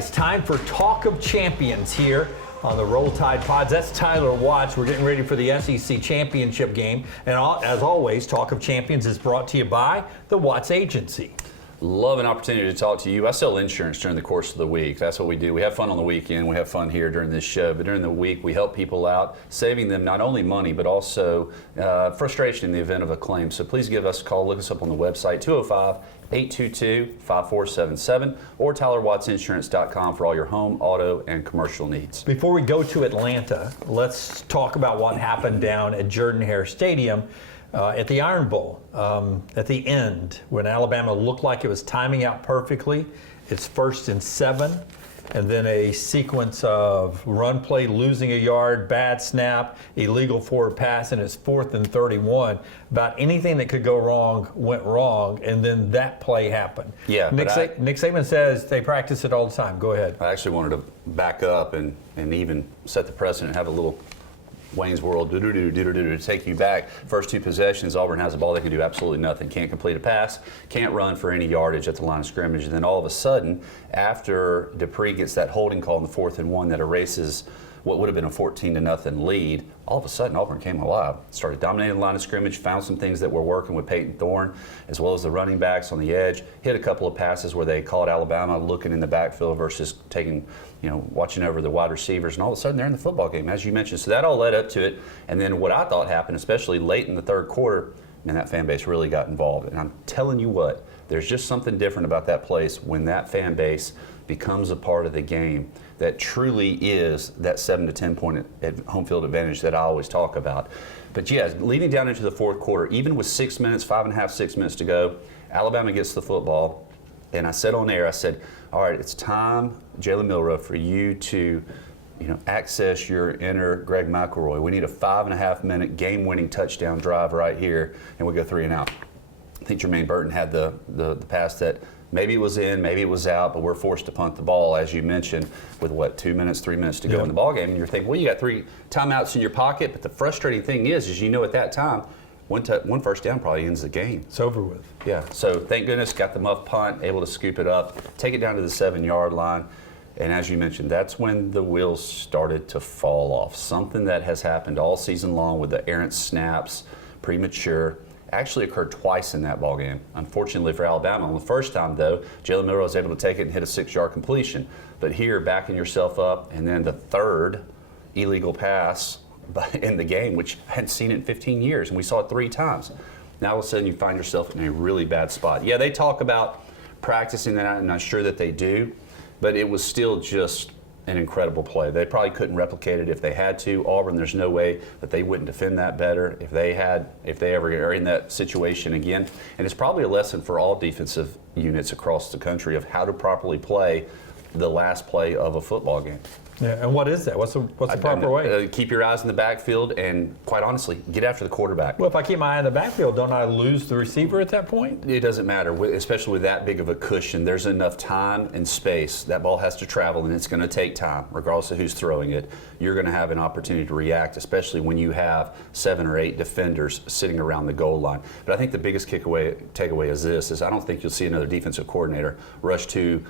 it's time for Talk of Champions here on the Roll Tide Pods. That's Tyler Watts. We're getting ready for the SEC Championship game. And as always, Talk of Champions is brought to you by the Watts Agency. Love an opportunity to talk to you. I sell insurance during the course of the week. That's what we do. We have fun on the weekend. We have fun here during this show. But during the week, we help people out, saving them not only money, but also frustration in the event of a claim. So please give us a call. Look us up on the website, 205-822-5477, or TylerWattsInsurance.com for all your home, auto, and commercial needs. Before we go to Atlanta, let's talk about what happened down at Jordan-Hare Stadium. At the Iron Bowl, at the end, when Alabama looked like it was timing out perfectly, it's 1st and 7, and then a sequence of run play, losing a yard, bad snap, illegal forward pass, and it's 4th and 31. About anything that could go wrong went wrong, and then that play happened. Yeah, Nick Saban says they practice it all the time. Go ahead. I actually wanted to back up and even set the precedent and have a little Wayne's World, to take you back. First two possessions, Auburn has the ball. They can do absolutely nothing. Can't complete a pass, can't run for any yardage at the line of scrimmage. And then all of a sudden, after Dupree gets that holding call in the 4th and 1 that erases what would have been a 14-0 lead, all of a sudden Auburn came alive, started dominating the line of scrimmage, found some things that were working with Peyton Thorne, as well as the running backs on the edge, hit a couple of passes where they called Alabama looking in the backfield versus taking, watching over the wide receivers, and all of a sudden they're in the football game, as you mentioned. So that all led up to it. And then what I thought happened, especially late in the third quarter, man, that fan base really got involved. And I'm telling you what, there's just something different about that place when that fan base becomes a part of the game that truly is that 7 to 10 point home field advantage that I always talk about. But yeah, leading down into the fourth quarter, even with 6 minutes, 5.5, 6 minutes to go, Alabama gets the football. And I said on air, I said, all right, it's time, Jalen Milroe, for you to access your inner Greg McElroy. We need a 5.5-minute game-winning touchdown drive right here, and we go 3 and out. I think Jermaine Burton had the pass that maybe it was in, maybe it was out, but we're forced to punt the ball, as you mentioned, with 2 minutes, 3 minutes to go in the ball game. And you're thinking, well, you got 3 timeouts in your pocket. But the frustrating thing is at that time, one first down probably ends the game. It's over with. Yeah. So thank goodness, got the muff punt, able to scoop it up, take it down to the 7-yard line. And as you mentioned, that's when the wheels started to fall off. Something that has happened all season long with the errant snaps, premature, actually occurred twice in that ball game. Unfortunately for Alabama, on the first time though, Jalen Milroe was able to take it and hit a 6-yard completion. But here, backing yourself up, and then the third illegal pass in the game, which I hadn't seen it in 15 years, and we saw it 3 times. Now all of a sudden you find yourself in a really bad spot. Yeah, they talk about practicing that, and I'm sure that they do, but it was still just an incredible play. They probably couldn't replicate it if they had to. Auburn, there's no way that they wouldn't defend that better if they ever are in that situation again. And it's probably a lesson for all defensive units across the country of how to properly play the last play of a football game. Yeah, and what is that? What's the proper way? Keep your eyes in the backfield and, quite honestly, get after the quarterback. Well, if I keep my eye in the backfield, don't I lose the receiver at that point? It doesn't matter, especially with that big of a cushion. There's enough time and space. That ball has to travel, and it's going to take time, regardless of who's throwing it. You're going to have an opportunity to react, especially when you have 7 or 8 defenders sitting around the goal line. But I think the biggest takeaway is this: I don't think you'll see another defensive coordinator rush to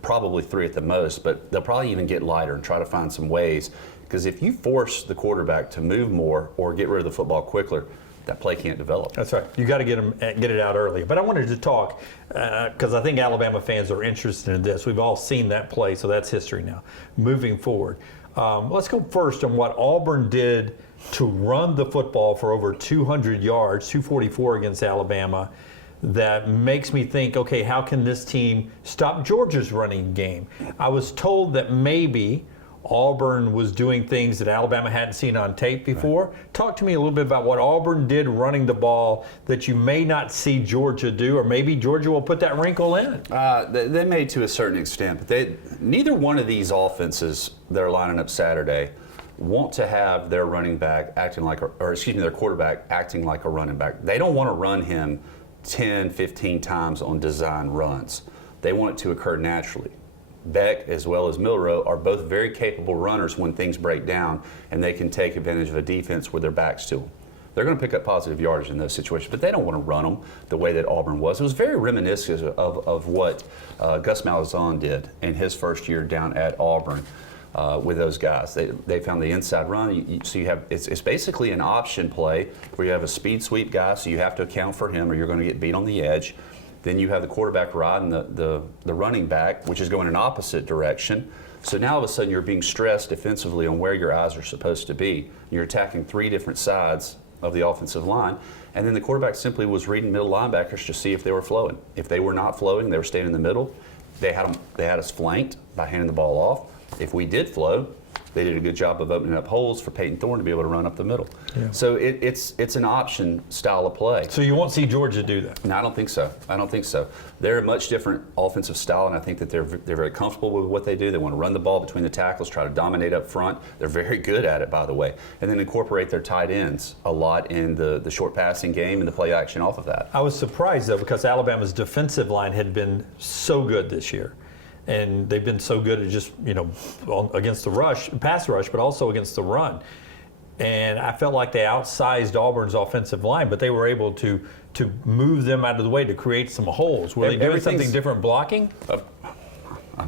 probably 3 at the most, but they'll probably even get lighter and try to find some ways. Because if you force the quarterback to move more or get rid of the football quicker, that play can't develop. That's right. You got to get it out early. But I wanted to talk because I think Alabama fans are interested in this. We've all seen that play, so that's history now. Moving forward, let's go first on what Auburn did to run the football for over 200 yards, 244 against Alabama. That makes me think, okay, how can this team stop Georgia's running game? I was told that maybe Auburn was doing things that Alabama hadn't seen on tape before. Right. Talk to me a little bit about what Auburn did running the ball that you may not see Georgia do, or maybe Georgia will put that wrinkle in. They may to a certain extent, but neither one of these offenses that are lining up Saturday want to have their running back acting like, their quarterback acting like a running back. They don't want to run him 10, 15 times on design runs. They want it to occur naturally. Beck as well as Milroe are both very capable runners when things break down and they can take advantage of a defense with their backs to them. They're going to pick up positive yardage in those situations, but they don't want to run them the way that Auburn was. It was very reminiscent of what Gus Malzahn did in his first year down at Auburn. With those guys, they found the inside run. So you have it's basically an option play where you have a speed sweep guy, so you have to account for him, or you're going to get beat on the edge. Then you have the quarterback riding the running back, which is going in opposite direction. So now all of a sudden you're being stressed defensively on where your eyes are supposed to be. You're attacking 3 different sides of the offensive line, and then the quarterback simply was reading middle linebackers to see if they were flowing. If they were not flowing, they were staying in the middle. They had us flanked by handing the ball off. If we did flow, they did a good job of opening up holes for Peyton Thorne to be able to run up the middle. Yeah. So it's an option style of play. So you won't see Georgia do that? No, I don't think so. They're a much different offensive style, and I think that they're very comfortable with what they do. They want to run the ball between the tackles, try to dominate up front. They're very good at it, by the way, and then incorporate their tight ends a lot in the short passing game and the play action off of that. I was surprised, though, because Alabama's defensive line had been so good this year. And they've been so good at just, against the pass rush, but also against the run. And I felt like they outsized Auburn's offensive line, but they were able to move them out of the way to create some holes. Were they doing something different blocking? I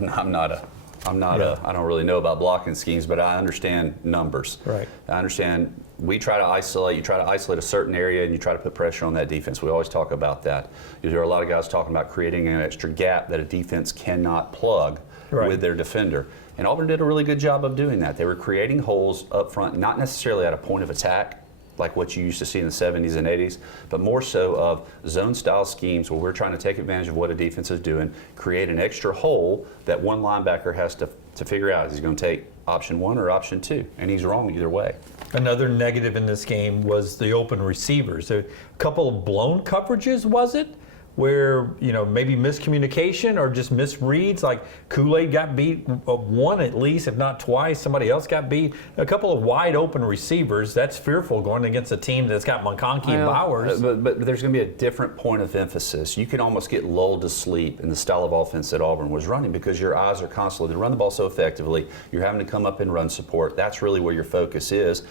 don't really know about blocking schemes, but I understand numbers. Right. I understand you try to isolate a certain area and you try to put pressure on that defense. We always talk about that. There are a lot of guys talking about creating an extra gap that a defense cannot plug with their defender. And Auburn did a really good job of doing that. They were creating holes up front, not necessarily at a point of attack, like what you used to see in the 70s and 80s, but more so of zone-style schemes where we're trying to take advantage of what a defense is doing, create an extra hole that one linebacker has to figure out. Is he going to take option 1 or option 2? And he's wrong either way. Another negative in this game was the open receivers. A couple of blown coverages, was it? Where, maybe miscommunication or just misreads, like Kool-Aid got beat one at least, if not twice. Somebody else got beat. A couple of wide open receivers. That's fearful going against a team that's got McConkey and Bowers. But there's going to be a different point of emphasis. You can almost get lulled to sleep in the style of offense that Auburn was running because your eyes are constantly, they run the ball so effectively, you're having to come up and run support. That's really where your focus is.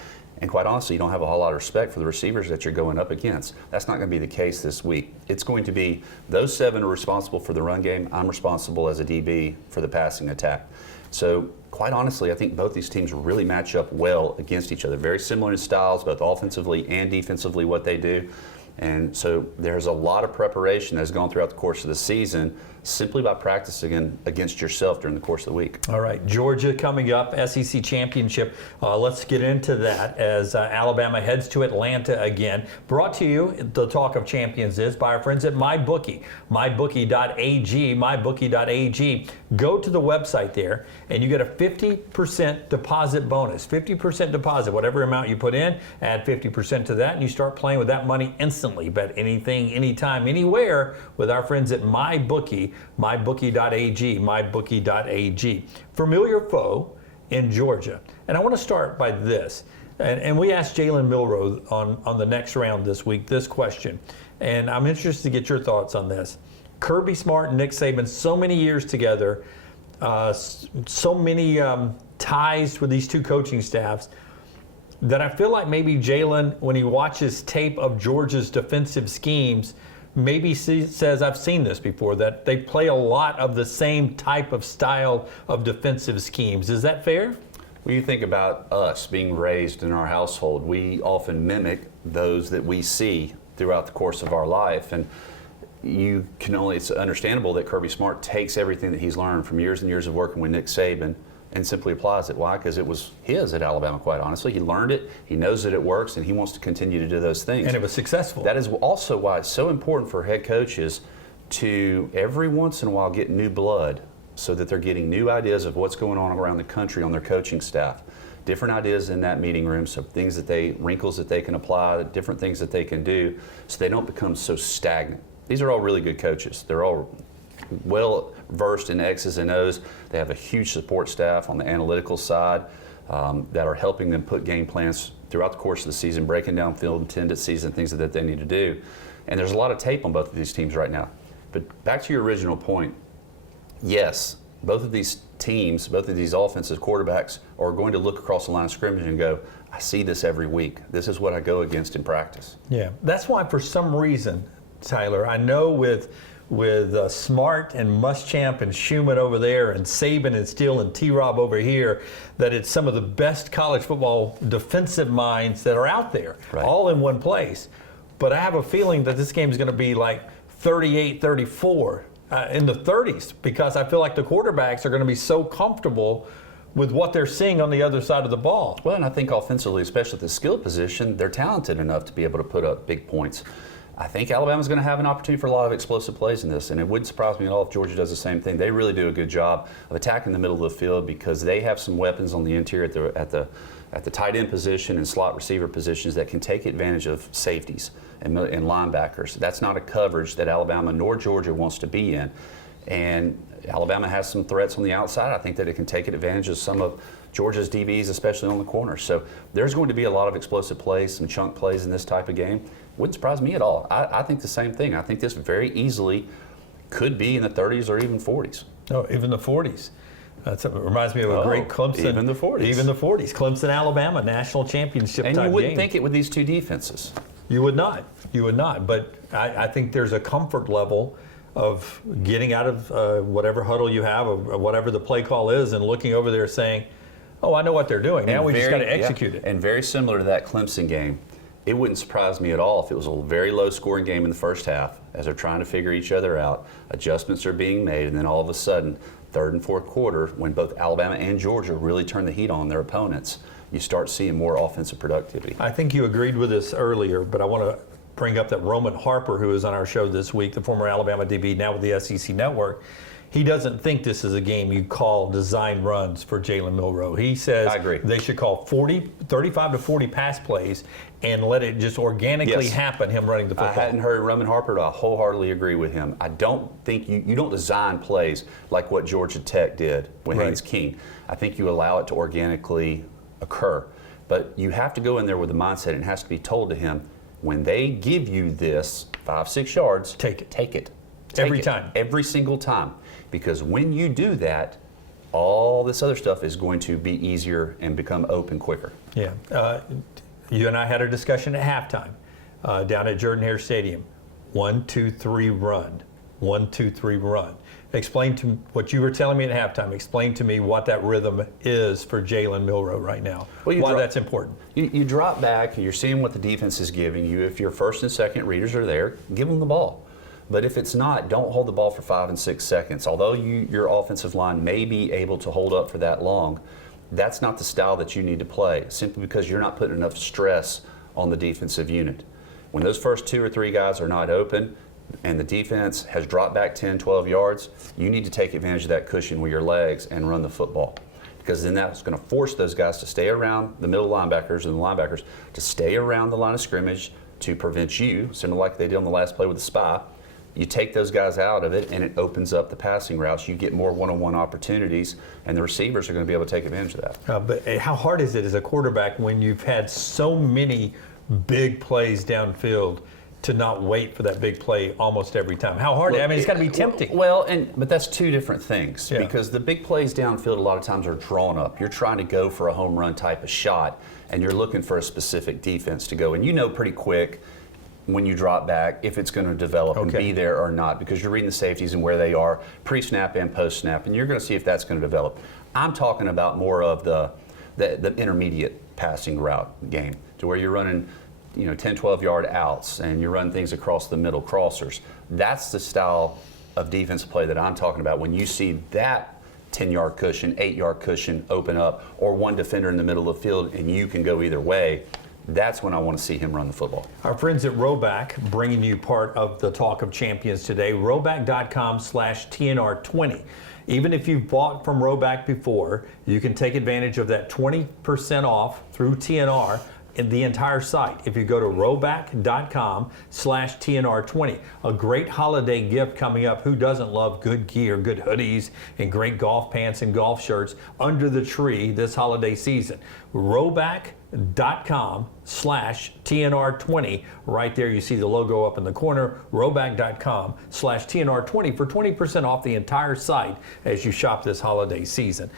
And quite honestly, you don't have a whole lot of respect for the receivers that you're going up against. That's not going to be the case this week. It's going to be those 7 are responsible for the run game. I'm responsible as a DB for the passing attack. So quite honestly, I think both these teams really match up well against each other. Very similar in styles, both offensively and defensively, what they do. And so there's a lot of preparation that's gone throughout the course of the season simply by practicing against yourself during the course of the week. All right, Georgia coming up, SEC Championship. Let's get into that as Alabama heads to Atlanta again. Brought to you, the Talk of Champions is by our friends at MyBookie, mybookie.ag, mybookie.ag. Go to the website there, and you get a 50% deposit bonus. 50% deposit, whatever amount you put in, add 50% to that, and you start playing with that money instantly. Bet anything, anytime, anywhere with our friends at MyBookie, mybookie.ag, mybookie.ag. Familiar foe in Georgia. And I want to start by this. And we asked Jalen Milroe on the next round this week this question. And I'm interested to get your thoughts on this. Kirby Smart and Nick Saban, so many years together, so many ties with these two coaching staffs, that I feel like maybe Jalen, when he watches tape of Georgia's defensive schemes, maybe says, I've seen this before, that they play a lot of the same type of style of defensive schemes. Is that fair? When you think about us being raised in our household, we often mimic those that we see throughout the course of our life. And it's understandable that Kirby Smart takes everything that he's learned from years and years of working with Nick Saban and simply applies it. Why? Because it was his at Alabama, quite honestly. He learned it, he knows that it works, and he wants to continue to do those things. And it was successful. That is also why it's so important for head coaches to every once in a while get new blood so that they're getting new ideas of what's going on around the country on their coaching staff. Different ideas in that meeting room, so wrinkles that they can apply, different things that they can do so they don't become so stagnant. These are all really good coaches. They're all well versed in X's and O's. They have a huge support staff on the analytical side that are helping them put game plans throughout the course of the season, breaking down field tendencies and things that they need to do. And there's a lot of tape on both of these teams right now. But back to your original point, yes, both of these teams, both of these offensive quarterbacks are going to look across the line of scrimmage and go, I see this every week. This is what I go against in practice. Yeah, that's why for some reason, Tyler, I know with Smart and Muschamp and Schumann over there and Saban and Steele and T-Rob over here, that it's some of the best college football defensive minds that are out there, all in one place. But I have a feeling that this game is going to be like 38-34 in the 30s, because I feel like the quarterbacks are going to be so comfortable with what they're seeing on the other side of the ball. Well, and I think offensively, especially at the skill position, they're talented enough to be able to put up big points. I think Alabama's going to have an opportunity for a lot of explosive plays in this, and it wouldn't surprise me at all if Georgia does the same thing. They really do a good job of attacking the middle of the field because they have some weapons on the interior at the tight end position and slot receiver positions that can take advantage of safeties and linebackers. That's not a coverage that Alabama nor Georgia wants to be in. And Alabama has some threats on the outside. I think that it can take advantage of some of Georgia's DBs, especially on the corners. So there's going to be a lot of explosive plays, some chunk plays in this type of game. Wouldn't surprise me at all. I think the same thing. I think this very easily could be in the 30s or even 40s. Oh, even the 40s. It reminds me of a great Clemson. Even the 40s. Even the 40s. Clemson, Alabama, national championship type game. And you wouldn't think it with these two defenses. You would not. You would not. But I think there's a comfort level of getting out of whatever huddle you have, or whatever the play call is, and looking over there saying, oh, I know what they're doing. Now we just got to execute it. And very similar to that Clemson game, it wouldn't surprise me at all if it was a very low-scoring game in the first half as they're trying to figure each other out. Adjustments are being made, and then all of a sudden, third and fourth quarter, when both Alabama and Georgia really turn the heat on their opponents, you start seeing more offensive productivity. I think you agreed with this earlier, but I want to bring up that Roman Harper, who is on our show this week, the former Alabama DB, now with the SEC Network. He doesn't think this is a game you call design runs for Jalen Milroe. He says I agree. They should call 35 to 40 pass plays and let it just organically happen, him running the football. I hadn't heard Roman Harper, but I wholeheartedly agree with him. I don't think you don't design plays like what Georgia Tech did with Haynes King. I think you allow it to organically occur. But you have to go in there with the mindset, and it has to be told to him, when they give you this 5-6 yards, take it. Take it. Every time. Every single time. Because when you do that, all this other stuff is going to be easier and become open quicker. Yeah. You and I had a discussion at halftime down at Jordan-Hare Stadium. 1, 2, 3, run. 1, 2, 3, run. Explain to what you were telling me at halftime. Explain to me what that rhythm is for Jalen Milroe right now. Why that's important. You drop back, you're seeing what the defense is giving you. If your first and second readers are there, give them the ball. But if it's not, don't hold the ball for 5 and 6 seconds. Although your offensive line may be able to hold up for that long, that's not the style that you need to play, simply because you're not putting enough stress on the defensive unit. When those first 2 or 3 guys are not open and the defense has dropped back 10, 12 yards, you need to take advantage of that cushion with your legs and run the football. Because then that's going to force those guys to stay around the middle linebackers and the linebackers to stay around the line of scrimmage to prevent you, similar like they did on the last play with the spy. You take those guys out of it, and it opens up the passing routes. You get more one-on-one opportunities, and the receivers are going to be able to take advantage of that. But how hard is it as a quarterback when you've had so many big plays downfield to not wait for that big play almost every time? How hard? I mean, it's got to be tempting. Well, but that's two different things because the big plays downfield a lot of times are drawn up. You're trying to go for a home run type of shot, and you're looking for a specific defense to go. And you know pretty quick when you drop back if it's going to develop and be there or not, because you're reading the safeties and where they are pre-snap and post-snap, and you're going to see if that's going to develop. I'm talking about more of the intermediate passing route game, to where you're running 10, 12-yard outs, and you run things across the middle, crossers. That's the style of defensive play that I'm talking about. When you see that 10-yard cushion, 8-yard cushion open up, or one defender in the middle of the field, and you can go either way, that's when I want to see him run the football. Our friends at Roback bringing you part of the Talk of Champions today. Roback.com/TNR20. Even if you've bought from Roback before, you can take advantage of that 20% off through TNR in the entire site. If you go to roback.com/TNR20. A great holiday gift coming up. Who doesn't love good gear, good hoodies, and great golf pants and golf shirts under the tree this holiday season? Roback.com/TNR20. Right there, you see the logo up in the corner. Roback.com/TNR20 for 20% off the entire site as you shop this holiday season.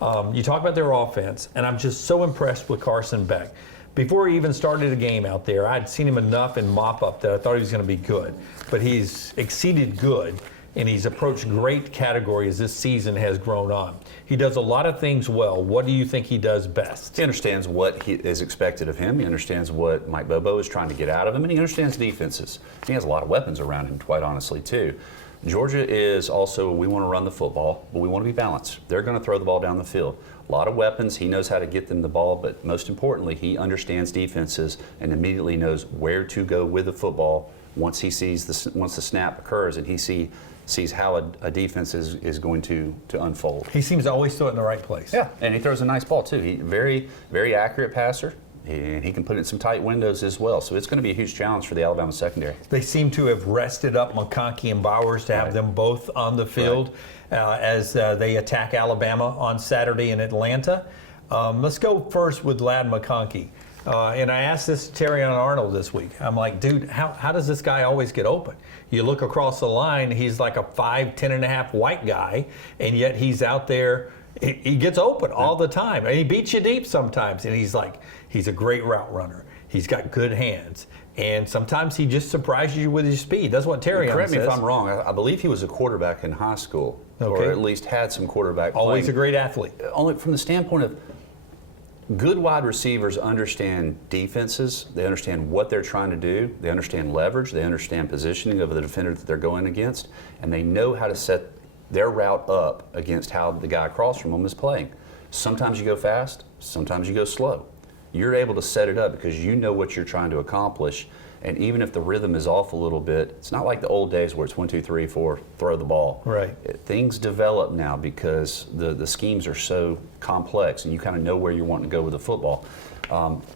You talk about their offense, and I'm just so impressed with Carson Beck. Before he even started a game out there, I'd seen him enough in mop-up that I thought he was going to be good. But he's exceeded good, and he's approached great category as this season has grown on. He does a lot of things well. What do you think he does best? He understands what is expected of him. He understands what Mike Bobo is trying to get out of him, and he understands defenses. He has a lot of weapons around him, quite honestly, too. Georgia is also, we want to run the football, but we want to be balanced. They're going to throw the ball down the field. A lot of weapons. He knows how to get them the ball, but most importantly, he understands defenses and immediately knows where to go with the football once he sees once the snap occurs, and he sees how a defense is going to unfold. He seems to always throw it in the right place. Yeah, and he throws a nice ball too. He very, very accurate passer, and he can put it in some tight windows as well. So it's going to be a huge challenge for the Alabama secondary. They seem to have rested up McConkey and Bowers to have them both on the field as they attack Alabama on Saturday in Atlanta. Let's go first with Ladd McConkey. And I asked this to Terrion Arnold this week. I'm like, dude, how does this guy always get open? You look across the line, he's like a 5'10.5" white guy, and yet he's out there. He gets open all the time, and he beats you deep sometimes. And he's a great route runner. He's got good hands, and sometimes he just surprises you with his speed. That's what Terrion says. Correct me if I'm wrong. I believe he was a quarterback in high school, or at least had some quarterback playing. Always a great athlete. Only from the standpoint of good wide receivers understand defenses. They understand what they're trying to do. They understand leverage. They understand positioning of the defender that they're going against, and they know how to set their route up against how the guy across from them is playing. Sometimes you go fast, sometimes you go slow. You're able to set it up because you know what you're trying to accomplish, and even if the rhythm is off a little bit, it's not like the old days where it's 1, 2, 3, 4, throw the ball. Right. Things develop now because the schemes are so complex, and you kind of know where you're wanting to go with the football.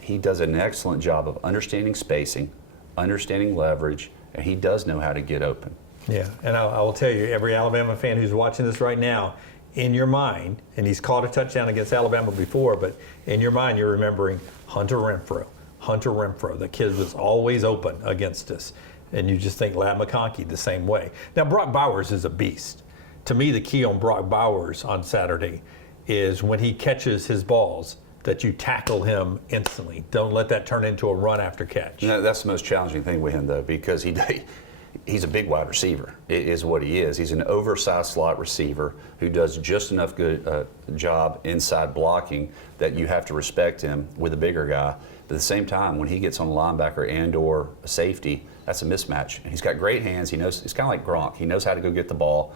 He does an excellent job of understanding spacing, understanding leverage, and he does know how to get open. Yeah, and I will tell you, every Alabama fan who's watching this right now, in your mind, and he's caught a touchdown against Alabama before, but in your mind you're remembering Hunter Renfrow. Hunter Renfrow, the kid was always open against us. And you just think Ladd McConkey the same way. Now, Brock Bowers is a beast. To me, the key on Brock Bowers on Saturday is when he catches his balls, that you tackle him instantly. Don't let that turn into a run after catch. No, that's the most challenging thing with him, though, because he's a big wide receiver, is what he is. He's an oversized slot receiver who does just enough good job inside blocking that you have to respect him with a bigger guy. But at the same time, when he gets on a linebacker and or a safety, that's a mismatch. And he's got great hands. He knows, it's kind of like Gronk. He knows how to go get the ball.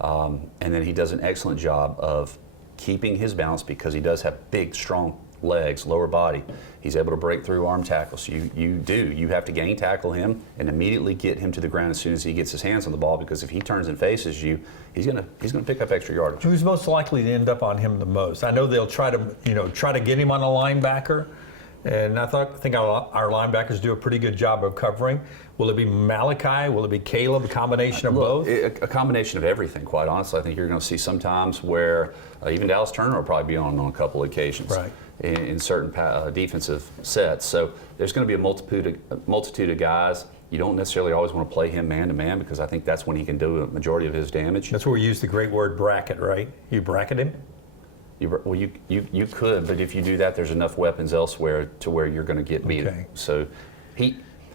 And then he does an excellent job of keeping his balance because he does have big, strong legs, lower body. He's able to break through arm tackles. So you have to gain tackle him and immediately get him to the ground as soon as he gets his hands on the ball, because if he turns and faces you, he's gonna pick up extra yardage. Who's most likely to end up on him the most? I know they'll try to get him on a linebacker, and I think our linebackers do a pretty good job of covering. Will it be Malachi? Will it be Caleb? A combination of both? A combination of everything, quite honestly. I think you're going to see sometimes where even Dallas Turner will probably be on a couple of occasions. Right. In certain defensive sets. So there's going to be a multitude of guys. You don't necessarily always want to play him man-to-man because I think that's when he can do a majority of his damage. That's where we use the great word bracket, right? You bracket him? You could, but if you do that, there's enough weapons elsewhere to where you're going to get beat. Okay. So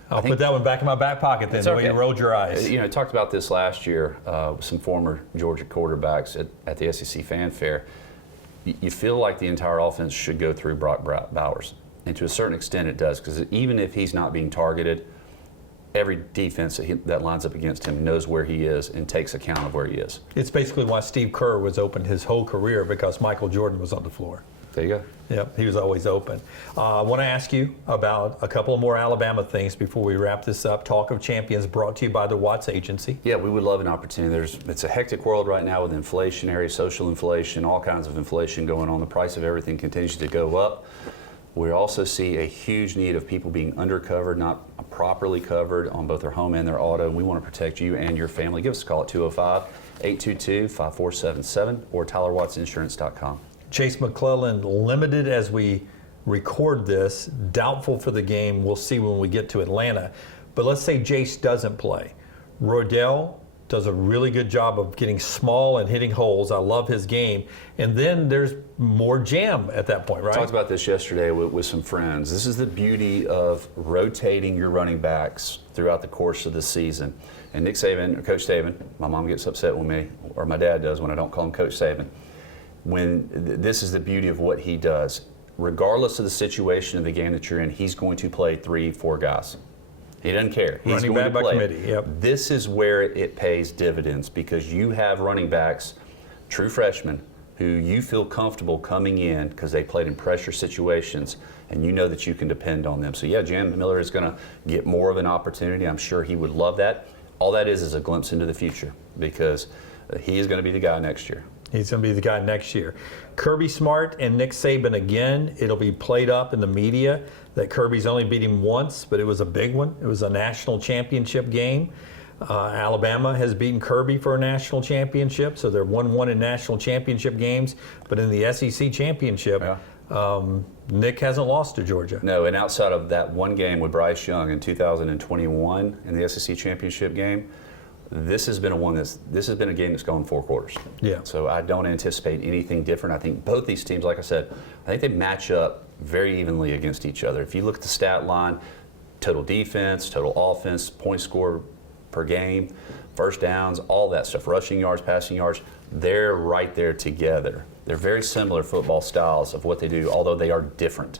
I'll put that one back in my back pocket then, the way you rolled your eyes. You know, I talked about this last year with some former Georgia quarterbacks at the SEC Fan Fair. You feel like the entire offense should go through Brock Bowers. And to a certain extent it does, because even if he's not being targeted, every defense that lines up against him knows where he is and takes account of where he is. It's basically why Steve Kerr was open his whole career, because Michael Jordan was on the floor. There you go. Yep, he was always open. I want to ask you about a couple of more Alabama things before we wrap this up. Talk of Champions brought to you by the Watts Agency. Yeah, we would love an opportunity. It's a hectic world right now with inflationary, social inflation, all kinds of inflation going on. The price of everything continues to go up. We also see a huge need of people being undercovered, not properly covered on both their home and their auto. We want to protect you and your family. Give us a call at 205-822-5477 or TylerWattsInsurance.com. Chase McClellan limited as we record this, doubtful for the game. We'll see when we get to Atlanta. But let's say Jace doesn't play. Rodell, does a really good job of getting small and hitting holes. I love his game. And then there's more jam at that point, right? I talked about this yesterday with some friends. This is the beauty of rotating your running backs throughout the course of the season. And Nick Saban, or Coach Saban, my mom gets upset with me, or my dad does when I don't call him Coach Saban. This is the beauty of what he does. Regardless of the situation of the game that you're in, he's going to play 3-4 guys. He doesn't care. He's Running going back to play. by committee, yep. This is where it pays dividends, because you have running backs, true freshmen, who you feel comfortable coming in because they played in pressure situations, and you know that you can depend on them. So yeah, Jam Miller is going to get more of an opportunity. I'm sure he would love that. All that is a glimpse into the future, because he is going to be the guy next year. He's going to be the guy next year. Kirby Smart and Nick Saban again. It'll be played up in the media that Kirby's only beat him once, but it was a big one. It was a national championship game. Alabama has beaten Kirby for a national championship, so they're 1-1 in national championship games. But in the SEC championship, Nick hasn't lost to Georgia. No, and outside of that one game with Bryce Young in 2021 in the SEC championship game, this has been a game that's gone 4 quarters. Yeah. So I don't anticipate anything different. I think both these teams, like I said, I think they match up very evenly against each other. If you look at the stat line, total defense, total offense, points scored per game, first downs, all that stuff, rushing yards, passing yards, they're right there together. They're very similar football styles of what they do, although they are different.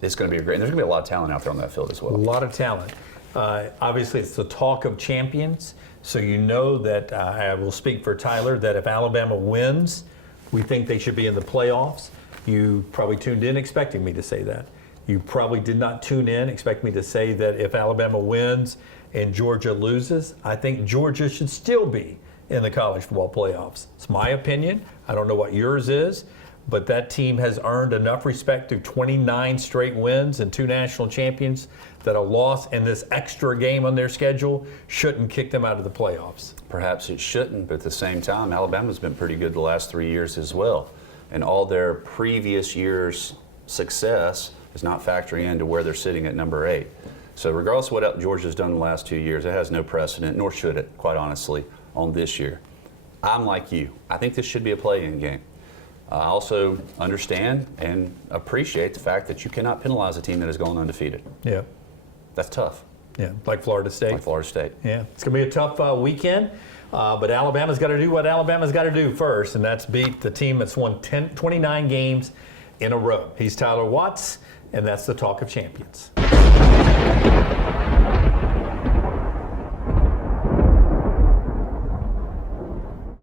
It's going to be and there's going to be a lot of talent out there on that field as well. A lot of talent. Obviously, it's the talk of champions. So you know that I will speak for Tyler that if Alabama wins, we think they should be in the playoffs. You probably tuned in expecting me to say that. You probably did not tune in expect me to say that if Alabama wins and Georgia loses, I think Georgia should still be in the college football playoffs. It's my opinion. I don't know what yours is, but that team has earned enough respect through 29 straight wins and 2 national champions that a loss and this extra game on their schedule shouldn't kick them out of the playoffs. Perhaps it shouldn't, but at the same time, Alabama's been pretty good the last 3 years as well. And all their previous years' success is not factoring into where they're sitting at number 8. So regardless of what Georgia's done the last 2 years, it has no precedent, nor should it, quite honestly, on this year. I'm like you. I think this should be a play-in game. I also understand and appreciate the fact that you cannot penalize a team that has gone undefeated. Yeah. That's tough. Yeah, like Florida State. Like Florida State. Yeah, it's going to be a tough weekend, but Alabama's got to do what Alabama's got to do first, and that's beat the team that's won 29 games in a row. He's Tyler Watts, and that's the Talk of Champions.